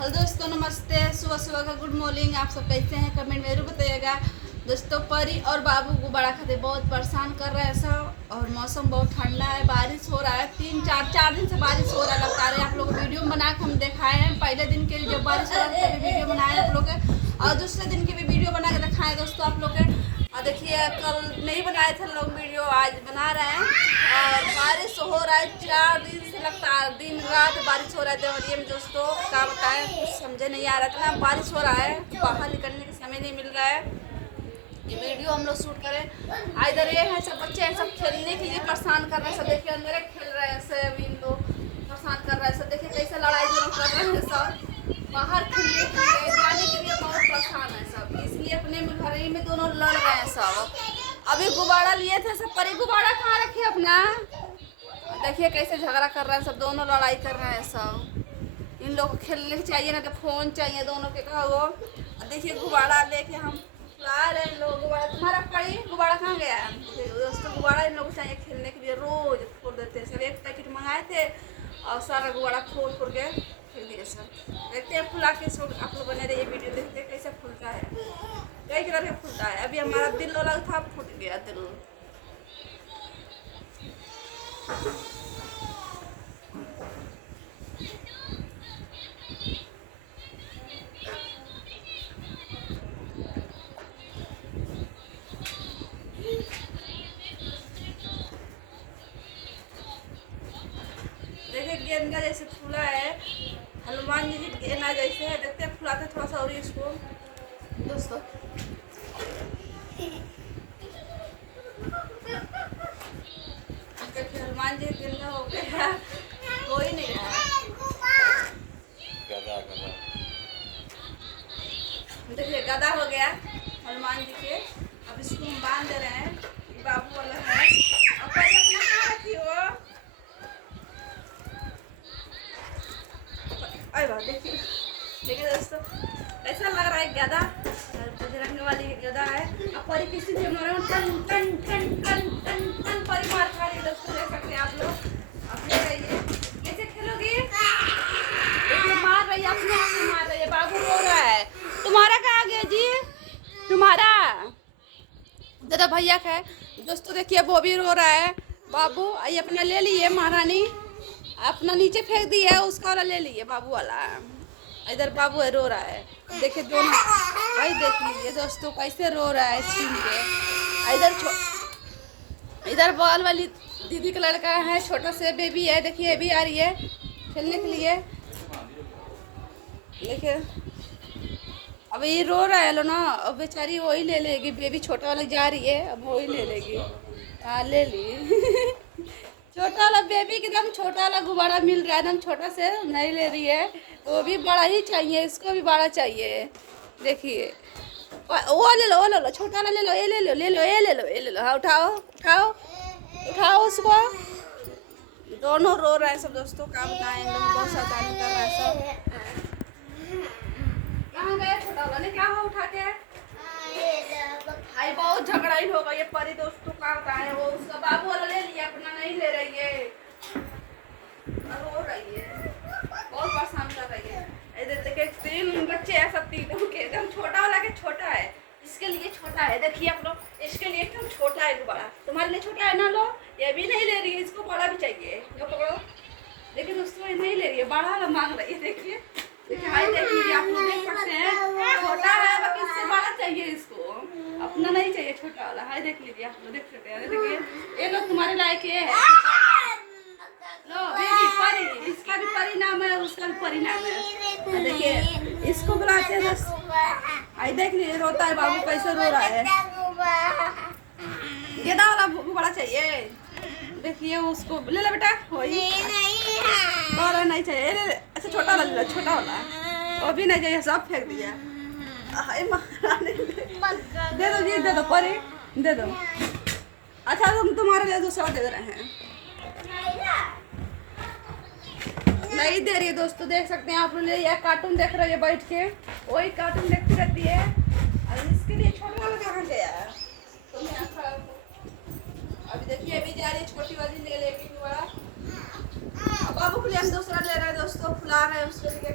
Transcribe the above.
Hello दोस्तों, नमस्ते। सुबह सुबह का गुड मॉर्निंग। आप सब कैसे हैं कमेंट में जरूर बताइएगा। दोस्तों, परी और बाबू को बड़ा खाते बहुत परेशान कर रहे हैं सब। और मौसम बहुत ठंडा है, बारिश हो रहा है। 3-4 दिन से बारिश हो रहा है। लगता है आप लोग वीडियो बना के हम दिखाए हैं। पहले दिन के जब बारिश हो रहा है तभी वीडियो बनाए आप लोग के, और दूसरे दिन की भी वीडियो बना के दिखाए दोस्तों आप लोग के। और देखिए, कल नहीं बनाए थे लोग वीडियो, आज बना रहे हैं। और बारिश हो रहा है 4 दिन से, लगता है दिन रात बारिश हो रहा है देवरिया में दोस्तों। क्या बताएं, कुछ समझे नहीं आ रहा था ना। बारिश हो रहा है, बाहर निकलने का समय नहीं मिल रहा है। ये वीडियो हम लोग शूट करें। इधर ये है सब बच्चे हैं, सब खेलने के लिए परेशान कर रहे हैं। सब देखिए अंदर खेल रहे हैं सब, इन लोग परेशान कर रहे हैं सब। देखिए कैसे लड़ाई झगड़ा कर रहे हैं सब। बाहर खेलने के लिए जाने के लिए बहुत परेशान है सब, इसलिए अपने में घर ही में दोनों लड़ रहे हैं सब। अभी गुब्बारा लिए थे सब, परी गुब्बारा कहाँ रखे अपना। देखिए कैसे झगड़ा कर रहे हैं सब, दोनों लड़ाई कर रहे हैं सब। इन लोग को खेलने चाहिए ना तो फोन चाहिए दोनों के कहो। देखिए गुब्बारा लेके हम ला रहे हैं लोग। गुब्बारा तुम्हारा पड़ी, गुब्बारा कहाँ गया है दोस्तों। गुब्बारा इन लोग को चाहिए खेलने के लिए, रोज फोड़ देते हैं सब। एक पैकेट मंगाए थे और सारा गुब्बारा फोड़ फोड़ के फेंक दिए सब। देखते हैं फुला के सब। आप लोग बने रहिए, वीडियो देखते कैसे फूलता है, कई कलर का फूलता है। अभी हमारा दिल अलग था, फूट गया दिल। देखिए गेंदा जैसे फूला है, हनुमान जी की गेंदा जैसे है। देखते हैं फुलाते थोड़ा सा और इसको दोस्तों। देखिए हनुमान जी की गेंदा हो गया, कोई नहीं रहा। देखिए गदा हो गया हनुमान जी के। अब इसको हम बांध दे रहे हैं। बाबू वाला है। और पहले अपना कहाँ रखी हो। अरे वाह, देखिए देखिए दोस्तों ऐसा लग रहा है गदा, बजरंग वाली गदा है। अब परी किसी से मारे टन टन टन टन टन टन परी मार खा रही दोस्तों, देख सकते हैं आप लोग। अपने रहिए कैसे खेलोगी। देखिए मार रही है, अपने आप में मार रही है। बाबू रो रहा है। तुम्हारा कहाँ गया जी, तुम्हारा दादा भैया का है दोस्तों। देखिए वो भी रो रहा है। बाबू ये अपना ले लिए, महारानी अपना नीचे फेंक दी है, उसका वाला ले लिए बाबू वाला। इधर बाबू है, रो रहा है। देखिए दोनों भाई, देख लीजिए दोस्तों कैसे रो रहा है छीन के। इधर बॉल वाली दीदी का लड़का है, छोटा से बेबी है। देखिए अभी आ रही है खेलने के लिए। देखिए अब ये रो रहा है लो ना, अब बेचारी वही ले लेगी। बेबी छोटा वाला जा रही है, अब वही ले लेगी। हाँ ले ली छोटा वाला बेबी के एकदम छोटा वाला गुब्बारा मिल रहा है, एकदम छोटा से नहीं ले रही है। वो भी बड़ा ही चाहिए, इसको भी बड़ा चाहिए। देखिए वो ले लो, वो ले लो, छोटा वाला ले लो, ये ले लो, ले लो, ये ले लो, ये ले लो। हाँ उठाओ उठाओ उठाओ उसको। दोनों रो रहे हैं सब दोस्तों। काम बताएं, लोग बहुत शैतानी कर रहे हैं सब। कहाँ गए छोटा वाला ने, क्या हो उठा के। भाई बहुत झगड़ा ही होगा ये परी दोस्तों। का बताएं, वो उसका बाबू वाला ले लिया, अपना नहीं ले रही है, रो रही है, बहुत परेशान कर रही है। इधर देखिए 3 बच्चे हैं सब, तीनों के एकदम छोटा वाला के छोटा है, इसके लिए छोटा है। देखिए आप लोग, इसके लिए एकदम छोटा है गुब्बारा। तुम्हारे लिए छोटा है ना, लो ये भी नहीं ले रही है, इसको बड़ा भी चाहिए। लो पकड़ो। लेकिन दोस्तों ये नहीं ले रही है, बड़ा वाला मांग रही है। देखिए भाई, देख लीजिए आप लोग, देख सकते हैं छोटा है, बाकी इससे बड़ा चाहिए इसको, अपना नहीं चाहिए छोटा वाला। हाय देख लीजिए आप लोग, देख सकते हैं। देखिए ये लोग तुम्हारे लायक है। लो बेबी परी, इसका भी परी नाम है, उसका भी परी नाम है। देखिए इसको बुलाते हैं बस। आई देख लीजिए, रोता है बाबू, कैसे रो रहा है। गेंदा वाला बड़ा चाहिए। देखिए उसको ले ले बेटा, वही बड़ा नहीं चाहिए। ले ले, अच्छा छोटा वाला ले लो, छोटा वाला वो भी नहीं चाहिए, सब फेंक दिया। दे दो जी, दे दो परी, दे दो। अच्छा तुम्हारे लिए दूसरा दे रहे हैं, नहीं दे रही है दोस्तों। देख सकते हैं आप लोग, ये कार्टून देख रहे हैं बैठ के, वही कार्टून देखती रहती है। और इसके लिए छोटा वाला कहाँ गया। अभी देखिए अभी जा रही है छोटी वाली ले लेके। बाबू के लिए हम दूसरा ले रहे हैं दोस्तों, फुला रहे हैं उसके लिए।